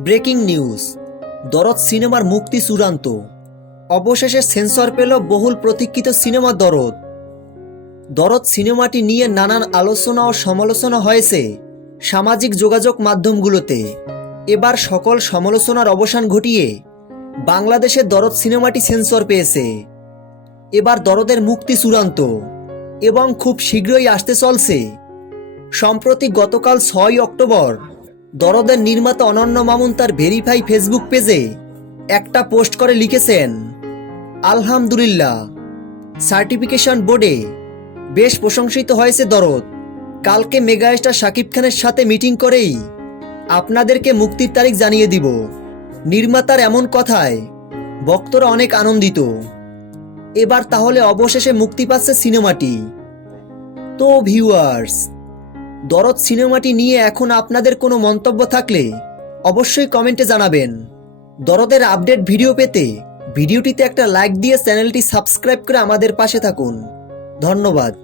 Breaking news. দরদ সিনেমার মুক্তি চূড়ান্ত। অবশেষে সেন্সর পেল বহুল প্রতীক্ষিত সিনেমা দরদ। দরদ সিনেমাটি নিয়ে নানান আলোচনা ও সমালোচনা হয়েছে সামাজিক যোগাযোগ মাধ্যমগুলোতে। এবার সকল সমালোচনার অবসান ঘটিয়ে বাংলাদেশে দরদ সিনেমাটি সেন্সর পেয়েছে। এবার দরদের মুক্তি চূড়ান্ত এবং খুব শীঘ্রই আসতে চলছে। সম্প্রতি গতকাল ছয় অক্টোবর দরদের নির্মাতা অনন্য মামুন তার ভেরিফাই ফেসবুক পেজে একটা পোস্ট করে লিখেছেন, আলহামদুলিল্লাহ, সার্টিফিকেশন বোর্ডে বেশ প্রশংসিত হয়েছে দরদ। কালকে মেগাস্টার শাকিব খানের সাথে মিটিং করেই আপনাদেরকে মুক্তির তারিখ জানিয়ে দিব। নির্মাতার এমন কথায় ভক্তরা অনেক আনন্দিত। এবার তাহলে অবশেষে মুক্তি পাচ্ছে সিনেমাটি। তো ভিউয়ার্স দরদ সিনেমাটি নিয়ে এখন আপনাদের কোনো মন্তব্য থাকলে অবশ্যই কমেন্টে জানাবেন। দরদের আপডেট ভিডিও পেতে ভিডিওটিতে একটা লাইক দিয়ে চ্যানেলটি সাবস্ক্রাইব করে আমাদের পাশে থাকুন। ধন্যবাদ।